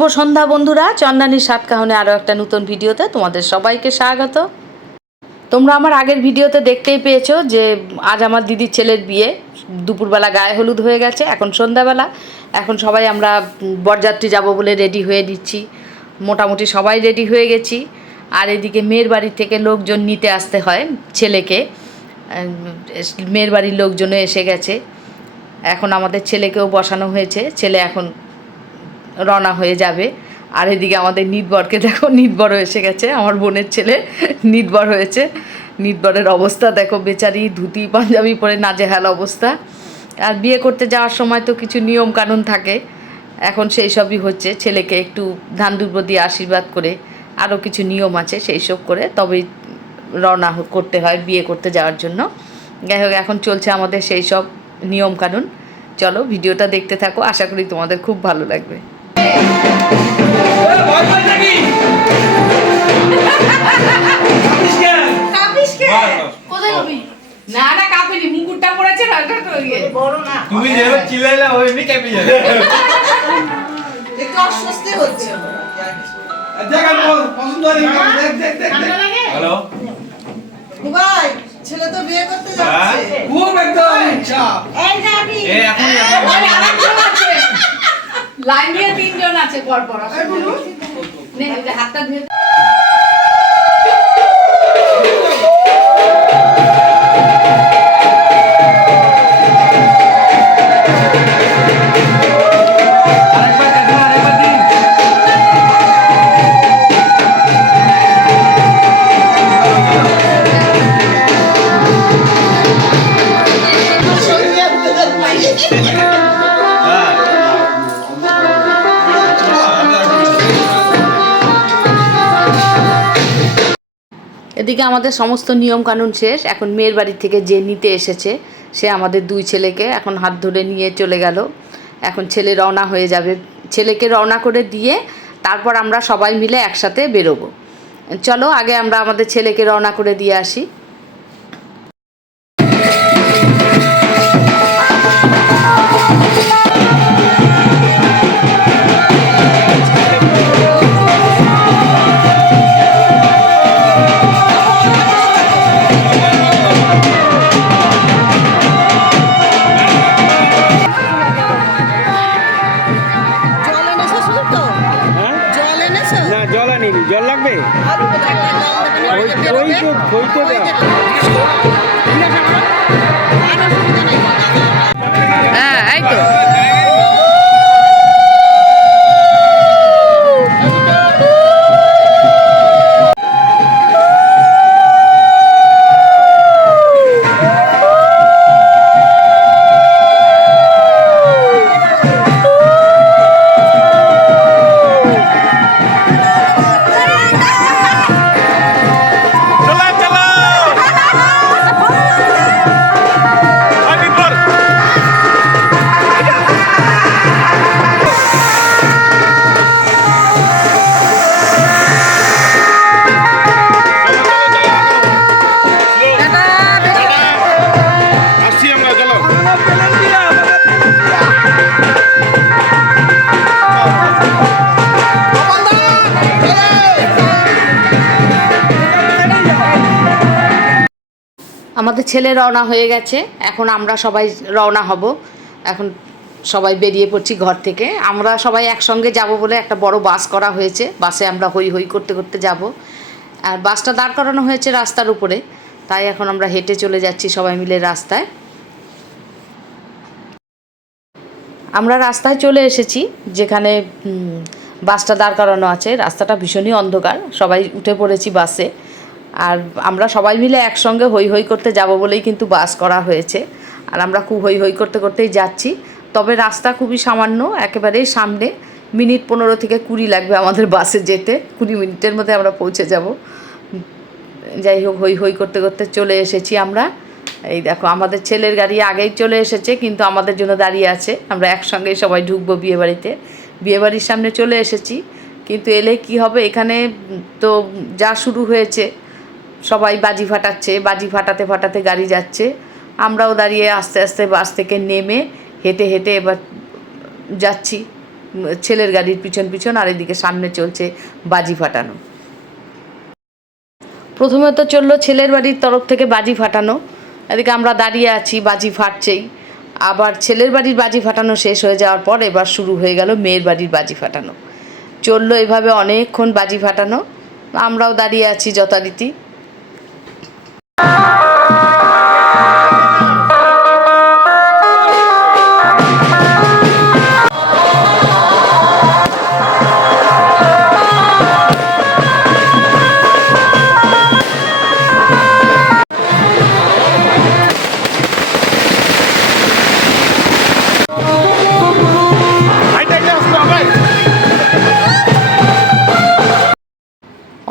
শুভ সন্ধ্যা বন্ধুরা। চন্দানির সাত কাহনে আরও একটা নতুন ভিডিওতে তোমাদের সবাইকে স্বাগত। তোমরা আমার আগের ভিডিওতে দেখতেই পেয়েছ যে আজ আমার দিদির ছেলের বিয়ে। দুপুরবেলা গায়ে হলুদ হয়ে গেছে, এখন সন্ধ্যাবেলা। এখন সবাই আমরা বরযাত্রী যাব বলে রেডি হয়ে দিচ্ছি মোটামুটি সবাই রেডি হয়ে গেছি। আর এদিকে মেয়ের বাড়ি থেকে লোকজন নিতে আসতে হয় ছেলেকে। মেয়ের বাড়ির লোকজনও এসে গেছে। এখন আমাদের ছেলেকেও বসানো হয়েছে। ছেলে এখন রওনা হয়ে যাবে। আর এদিকে আমাদের নিটবরকে দেখো নিটবরও এসে গেছে। আমার বোনের ছেলে নিটবর হয়েছে। নিটবরের অবস্থা দেখো, বেচারি ধুতি, পাঞ্জাবি পরে নাজেহাল অবস্থা। আর বিয়ে করতে যাওয়ার সময় তো কিছু নিয়ম কানুন থাকে। এখন সেই সবই হচ্ছে। ছেলেকে একটু ধান দুর্ব দিয়ে আশীর্বাদ করে আরও কিছু নিয়ম আছে সেই সব করে তবেই রওনা করতে হয় বিয়ে করতে যাওয়ার জন্য। যাই হোক, এখন চলছে আমাদের সেই সব নিয়মকানুন। চলো, ভিডিওটা দেখতে থাকো। আশা করি তোমাদের খুব ভালো লাগবে? না না কাঁপিনি মুকুটটা পড়েছে না ওটা তো। তুমি যেভাবে চিল্লাইলে ওই এমনি কেঁপে যাবে। একটু অস্বস্তি হচ্ছে। দেখ আমি পছন্দ হয়নি। দেখ দেখ দেখ ঠান্ডা দেখ লাগে? হ্যালো? ভাই ছেলে তো বিয়ে করতে হ্যাঁ? যাচ্ছে। খুব একদম এই এ এখন। লাইন দিয়ে তিনজন আছে পরপর। হাতটা ধুয়ে এদিকে আমাদের সমস্ত নিয়মকানুন শেষ। এখন মেয়ের বাড়ি থেকে যে নিতে এসেছে, সে আমাদের দুই ছেলেকে এখন হাত ধরে নিয়ে চলে গেল। এখন ছেলে রওনা হয়ে যাবে। ছেলেকে রওনা করে দিয়ে তারপর আমরা সবাই মিলে একসাথে বেরোবো। চলো, আগে আমরা আমাদের ছেলেকে রওনা করে দিয়ে আসি। আমাদের ছেলে রওনা হয়ে গেছে। এখন আমরা সবাই রওনা হব। এখন সবাই বেরিয়ে পড়ছি ঘর থেকে। আমরা সবাই একসঙ্গে যাব বলে একটা বড় বাস করা হয়েছে। বাসে আমরা হই হই করতে করতে যাব। আর বাসটা দাঁড় করানো হয়েছে রাস্তার উপরে। তাই এখন আমরা হেঁটে চলে যাচ্ছি সবাই মিলে রাস্তায়। আমরা রাস্তায় চলে এসেছি, যেখানে বাসটা দাঁড় করানো আছে। রাস্তাটা ভীষণই অন্ধকার। সবাই উঠে পড়েছি বাসে। আর আমরা সবাই মিলে একসঙ্গে হই হই করতে যাব বলেই কিন্তু বাস করা হয়েছে। আর আমরা খুব হই হই করতে করতেই যাচ্ছি। তবে রাস্তা খুবই সামান্য, একেবারেই সামনে। মিনিট পনেরো থেকে কুড়ি লাগবে আমাদের বাসে যেতে। কুড়ি মিনিটের মধ্যে আমরা পৌঁছে যাব। যাই হোক হই হই করতে করতে চলে এসেছি আমরা। এই দেখো, আমাদের ছেলের গাড়ি আগেই চলে এসেছে, কিন্তু আমাদের জন্য দাঁড়িয়ে আছে। আমরা একসঙ্গেই সবাই ঢুকবো বিয়েবাড়িতে বিয়েবাড়ির সামনে চলে এসেছি। কিন্তু এলে কি হবে? এখানে তো যা শুরু হয়েছে। সবাই বাজি ফাটাচ্ছে, বাজি ফাটাতে ফাটাতে গাড়ি যাচ্ছে। আমরাও দাঁড়িয়ে আস্তে আস্তে বাস থেকে নেমে হেঁটে হেঁটে এবার যাচ্ছি। ছেলের গাড়ির পিছন পিছন আর এদিকে সামনে চলছে বাজি ফাটানো। প্রথমে তো চলল ছেলের বাড়ির তরফ থেকে বাজি ফাটানো। এদিকে আমরা দাঁড়িয়ে আছি, বাজি ফাটছেই। আবার ছেলের বাড়ির বাজি ফাটানো শেষ হয়ে যাওয়ার পর এবার শুরু হয়ে গেল মেয়ের বাড়ির বাজি ফাটানো। চলল এভাবে অনেকক্ষণ বাজি ফাটানো। আমরাও দাঁড়িয়ে আছি যথারীতি। Bye.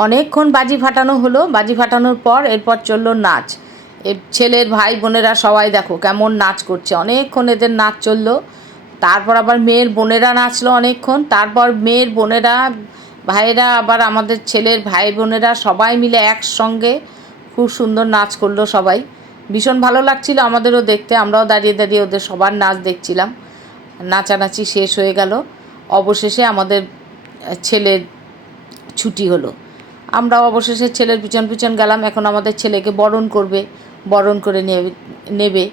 অনেকক্ষণ বাজি ফাটানো হলো, বাজি ফাটানোর পর এরপর চলল নাচ। ছেলের ভাই বোনেরা সবাই দেখো কেমন নাচ করছে। অনেকক্ষণ এদের নাচ চলল, তারপর আবার মেয়ের বোনেরা নাচলো অনেকক্ষণ, তারপর মেয়ের বোনেরা, ভাইয়েরা আবার আমাদের ছেলের ভাই বোনেরা সবাই মিলে একসঙ্গে খুব সুন্দর নাচ করল সবাই। ভীষণ ভালো লাগছিল আমাদেরও দেখতে, আমরাও দাঁড়িয়ে দাঁড়িয়ে ওদের সবার নাচ দেখছিলাম। নাচানাচি শেষ হয়ে গেল। অবশেষে আমাদের ছেলের ছুটি হলো। আমরা অবশেষে ছেলের পিছন পিছন গেলাম, এখন আমাদের ছেলেকে বরণ করবে, বরণ করে নেবে নেবে।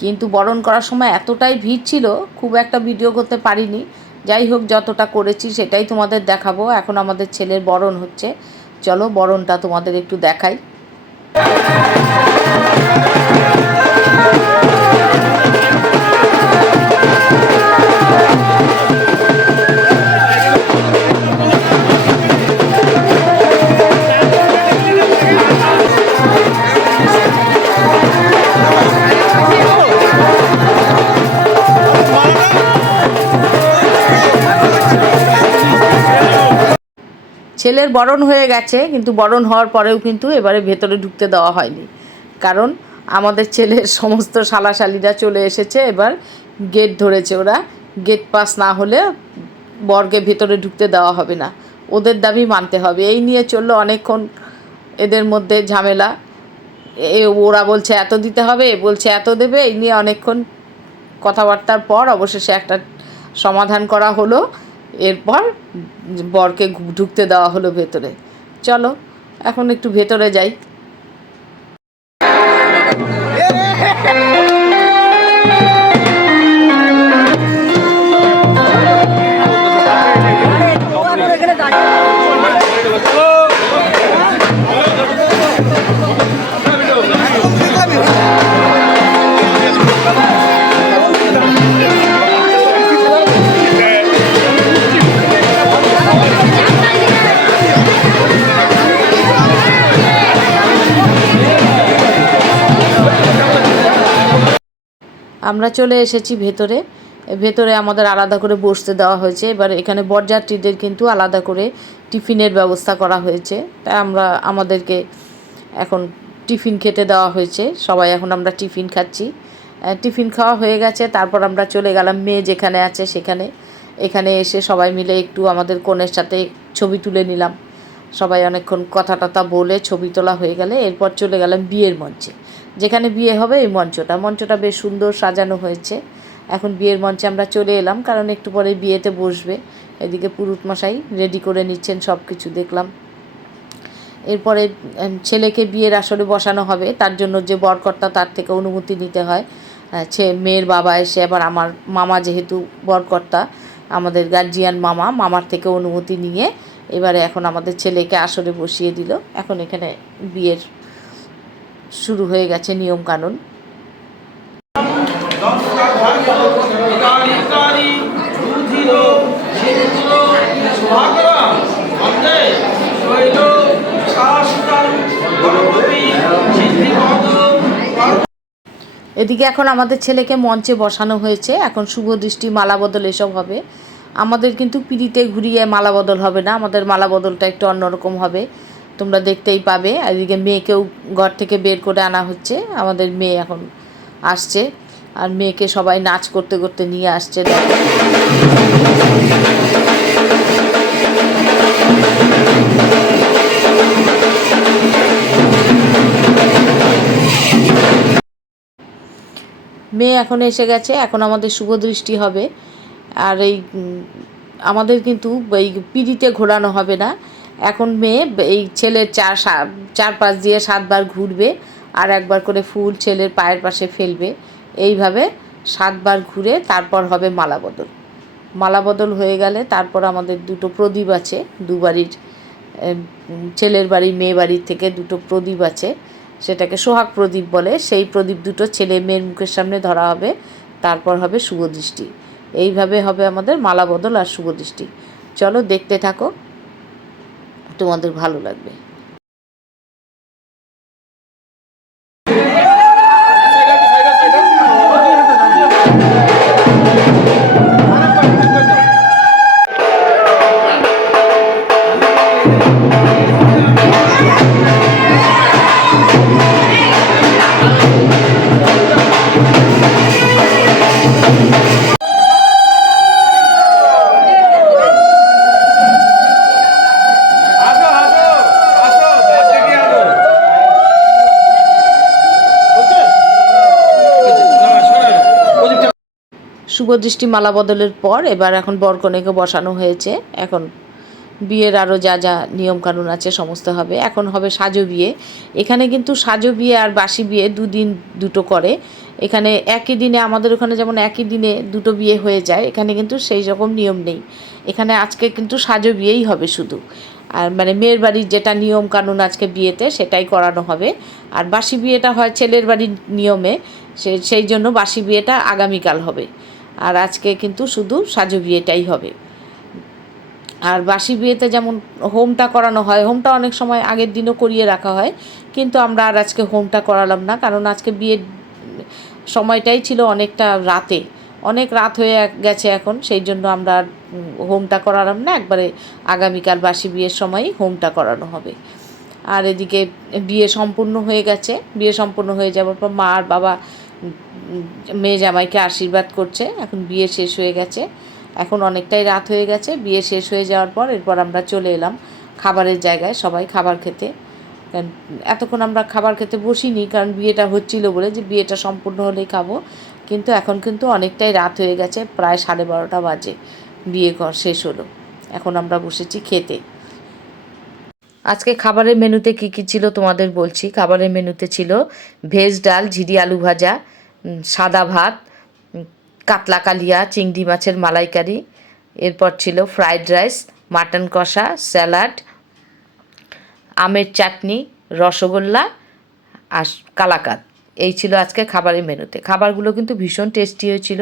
কিন্তু বরণ করার সময় এতটাই ভিড় ছিল, খুব একটা ভিডিও করতে পারিনি। যাই হোক, যতটা করেছি সেটাই তোমাদের দেখাবো। এখন আমাদের ছেলের বরণ হচ্ছে। চলো, বরণটা তোমাদের একটু দেখাই। ছেলের বরণ হয়ে গেছে, কিন্তু বরণ হওয়ার পরেও কিন্তু এবারে ভেতরে ঢুকতে দেওয়া হয়নি। কারণ আমাদের ছেলের সমস্ত শালাশালিরা চলে এসেছে, এবার গেট ধরেছে ওরা। গেট পাস না হলে বরকে ভেতরে ঢুকতে দেওয়া হবে না। ওদের দাবি মানতে হবে। এই নিয়ে চলল অনেকক্ষণ এদের মধ্যে ঝামেলা। এ, ওরা বলছে, এত দিতে হবে, এ বলছে, এত দেবে। এই নিয়ে অনেকক্ষণ কথাবার্তার পর অবশেষে একটা সমাধান করা হলো। এরপর বরকে ঢুকতে দেওয়া হলো ভেতরে। চলো এখন একটু ভেতরে যাই। আমরা চলে এসেছি ভেতরে। ভেতরে আমাদের আলাদা করে বসতে দেওয়া হয়েছে। এবার এখানে বরযাত্রীদের কিন্তু আলাদা করে টিফিনের ব্যবস্থা করা হয়েছে। তাই আমরা, আমাদেরকে এখন টিফিন খেতে দেওয়া হয়েছে। সবাই এখন আমরা টিফিন খাচ্ছি। টিফিন খাওয়া হয়ে গেছে। তারপর আমরা চলে গেলাম মেয়ে যেখানে আছে সেখানে। এখানে এসে সবাই মিলে একটু আমাদের কনের সাথে ছবি তুলে নিলাম। সবাই অনেকক্ষণ কথা টথা বলে ছবি তোলা হয়ে গেলে এরপর চলে গেলাম বিয়ের মঞ্চে। যেখানে বিয়ে হবে এই মঞ্চটা। মঞ্চটা বেশ সুন্দর সাজানো হয়েছে। এখন বিয়ের মঞ্চে আমরা চলে এলাম, কারণ একটু পরে বিয়েতে বসবে। এদিকে পুরুত মশাই রেডি করে নিচ্ছেন সব কিছু দেখলাম। এরপরে ছেলেকে বিয়ের আসরে বসানো হবে। তার জন্য যে বরকর্তা, তার থেকে অনুমতি নিতে হয়। ছে মেয়ের বাবা এসে আবার আমার মামা যেহেতু বরকর্তা, আমাদের গার্জিয়ান মামা, মামার থেকে অনুমতি নিয়ে এবারে এখন আমাদের ছেলেকে আসরে বসিয়ে দিল। এখন এখানে বিয়ের শুরু হয়ে গেছে নিয়ম কানুন কালী রুধির সিন্ধুর সুভাগর বন্দে শৈল শাস্তান গণপতি সিদ্ধিপদ এদিকে এখন আমাদের ছেলেকে মঞ্চে বসানো হয়েছে। এখন শুভ দৃষ্টি, মালা বদল এসব হবে। আমাদের কিন্তু পিড়িতে ঘুরিয়ে মালা বদল হবে না। আমাদের মালা বদলটা একটু অন্যরকম হবে। তোমরা দেখতেই পাবে। এদিকে মেয়েকেও ঘর থেকে বের করে আনা হচ্ছে। আমাদের মেয়ে এখন আসছে। আর মেয়েকে সবাই নাচ করতে করতে নিয়ে আসছে। মেয়ে এখন এসে গেছে। এখন আমাদের শুভ দৃষ্টি হবে। আর এই আমাদের কিন্তু এই পিড়িতে ঘোরানো হবে না। এখন মেয়ে, এই ছেলের চার সা- চার পাশ দিয়ে সাতবার ঘুরবে আর একবার করে ফুল ছেলের পায়ের পাশে ফেলবে। এইভাবে সাতবার ঘুরে তারপর হবে মালা বদল মালা বদল হয়ে গেলে তারপর আমাদের দুটো প্রদীপ আছে, দু বাড়ির ছেলের বাড়ি, মেয়ে বাড়ির থেকে দুটো প্রদীপ আছে। সেটাকে সোহাগ প্রদীপ বলে। সেই প্রদীপ দুটো ছেলে মেয়ের মুখের সামনে ধরা হবে। তারপর হবে শুভদৃষ্টি এইভাবে হবে আমাদের মালা বদল আর শুভদৃষ্টি চলো দেখতে থাকো। তোমাদের ভালো লাগবে। শুভদৃষ্টি মালা বদলের পর এবার এখন বরকনেকে বসানো হয়েছে। এখন বিয়ের আরও যা যা নিয়মকানুন আছে সমস্ত হবে। এখন হবে সাজো বিয়ে। এখানে কিন্তু সাজো বিয়ে আর বাসি বিয়ে দুদিন দুটো করে। এখানে একই দিনে আমাদের ওখানে যেমন একই দিনে দুটো বিয়ে হয়ে যায়, এখানে কিন্তু সেই রকম নিয়ম নেই। এখানে আজকে কিন্তু সাজো বিয়েই হবে শুধু। আর মানে মেয়ের বাড়ির যেটা নিয়ম কানুন আজকে বিয়েতে সেটাই করানো হবে। আর বাসি বিয়েটা হয় ছেলের বাড়ির নিয়মে সেই জন্য বাসি বিয়েটা আগামীকাল হবে। আর আজকে কিন্তু শুধু সাজু বিয়েটাই হবে। আর বাসি বিয়েতে যেমন হোমটা করানো হয়, হোমটা অনেক সময় আগের দিনও করিয়ে রাখা হয়, কিন্তু আমরা আর আজকে হোমটা করালাম না, কারণ আজকে বিয়ের সময়টাই ছিল অনেকটা রাতে। অনেক রাত হয়ে গেছে এখন, সেই জন্য আমরা হোমটা করালাম না, একবারে আগামীকাল বাসি বিয়ের সময়ই হোমটা করানো হবে। আর এদিকে বিয়ে সম্পূর্ণ হয়ে গেছে, বিয়ে সম্পূর্ণ হয়ে যাওয়ার পর মা আর বাবা মেয়ে জামাইকে আশীর্বাদ করছে। এখন বিয়ে শেষ হয়ে গেছে। এখন অনেকটাই রাত হয়ে গেছে। বিয়ে শেষ হয়ে যাওয়ার পর এরপর আমরা চলে এলাম খাবারের জায়গায় সবাই খাবার খেতে। এতক্ষণ আমরা খাবার খেতে বসিনি, কারণ বিয়েটা হচ্ছিল বলে যে বিয়েটা সম্পূর্ণ হলেই খাব। কিন্তু এখন কিন্তু অনেকটাই রাত হয়ে গেছে, প্রায় সাড়ে বারোটা বাজে। বিয়ে ঘর শেষ হলো। এখন আমরা বসেছি খেতে। আজকে খাবারের মেনুতে কি কি ছিল তোমাদের বলছি। খাবারের মেনুতে ছিল ভেজ ডাল, ঝিরি আলু ভাজা সাদা ভাত কাতলা কালিয়া, চিংড়ি মাছের মালাইকারি, এরপর ছিল ফ্রাইড রাইস, মাটন কষা, স্যালাড, আমের চাটনি, রসগোল্লা আর কালাকাদ। এই ছিল আজকে খাবারের মেনুতে। খাবারগুলো কিন্তু ভীষণ টেস্টি হয়েছিল,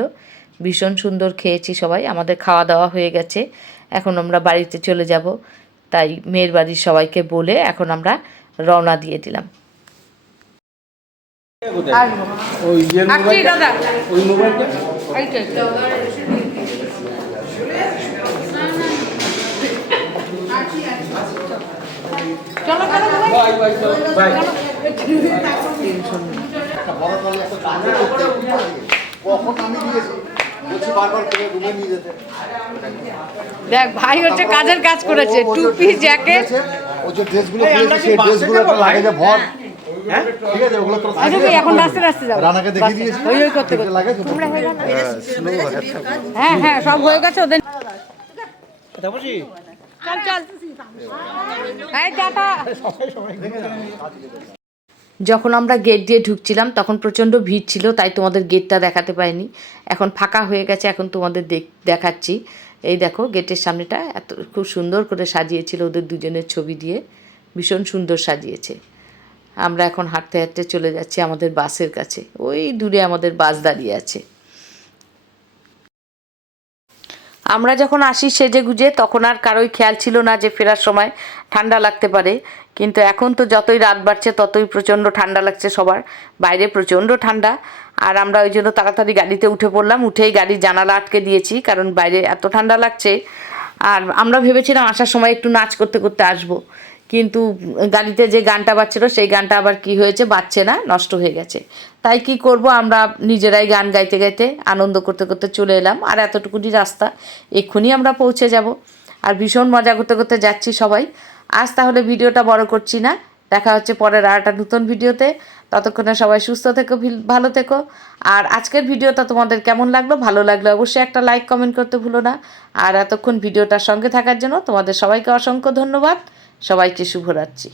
ভীষণ সুন্দর খেয়েছি সবাই, আমাদের খাওয়া দাওয়া হয়ে গেছে, এখন আমরা বাড়িতে চলে যাব, তাই মেয়ের বাড়ির সবাইকে বলে এখন আমরা রওনা দিয়ে দিলাম। ওই ইয়ের দাদা। ওই মোবাইলটা? চলো চলো বাই বাই বাই কখন আমি দিয়েছি বলছি বারবার করে রুমে নিয়ে যেতে দেখ ভাই হচ্ছে কাজের কাজ করেছে টুপি জ্যাকেট ও যে ড্রেসগুলো সেই ড্রেসগুলো যাব, লাগে যে ভর। হ্যাঁ? ঠিক আছে ওগুলো তো আচ্ছা ভাই এখন রাস্তায় রাস্তায় যাব। রানাকে দেখিয়ে দিয়েছি ওই ওই করতে করতে। লাগে তো হ্যাঁ হ্যাঁ সব হয়ে গেছে ওদের তাপসী চল চল এই টাটা যখন আমরা গেট দিয়ে ঢুকছিলাম তখন প্রচণ্ড ভিড় ছিল তাই তোমাদের গেটটা দেখাতে পাইনি। এখন ফাঁকা হয়ে গেছে এখন তোমাদের দেখ দেখাচ্ছি। এই দেখো গেটের সামনেটা এত খুব সুন্দর করে সাজিয়েছিল ওদের দুজনের ছবি দিয়ে। ভীষণ সুন্দর সাজিয়েছে। আমরা এখন হাঁটতে হাঁটতে চলে যাচ্ছি আমাদের বাসের কাছে। ওই দূরে আমাদের বাস দাঁড়িয়ে আছে। আমরা যখন আসি সেজে গুজে, তখন আর কারোই খেয়াল ছিল না যে ফেরার সময় ঠান্ডা লাগতে পারে। কিন্তু এখন তো যতই রাত বাড়ছে, ততই প্রচণ্ড ঠান্ডা লাগছে সবার। বাইরে প্রচণ্ড ঠান্ডা। আর আমরা ওই জন্য তাড়াতাড়ি গাড়িতে উঠে পড়লাম। উঠেই গাড়ির জানালা আটকে দিয়েছি, কারণ বাইরে এত ঠান্ডা লাগছে। আর আমরা ভেবেছিলাম আসার সময় একটু নাচ করতে করতে আসব। কিন্তু গাড়িতে যে গানটা বাজছিল, সেই গানটা আবার কি হয়েছে? বাজছে না, নষ্ট হয়ে গেছে। তাই কি করব? আমরা নিজেরাই গান গাইতে গাইতে আনন্দ করতে করতে চলে এলাম। আর এতটুকুনি রাস্তা, এক্ষুনি আমরা পৌঁছে যাব। আর ভীষণ মজা করতে করতে যাচ্ছি সবাই। আজ তাহলে ভিডিওটা বড় করছি না। দেখা হচ্ছে পরের আর একটা নতুন ভিডিওতে। ততক্ষণে সবাই সুস্থ থেকো ভালো থেকো। আর আজকের ভিডিওটা তোমাদের কেমন লাগল? ভালো লাগল অবশ্যই একটা লাইক, কমেন্ট করতে ভুলো না। আর এতক্ষণ ভিডিওটার সঙ্গে থাকার জন্য তোমাদের সবাইকে অসংখ্য ধন্যবাদ। সবাইকে শুভরাত্রি।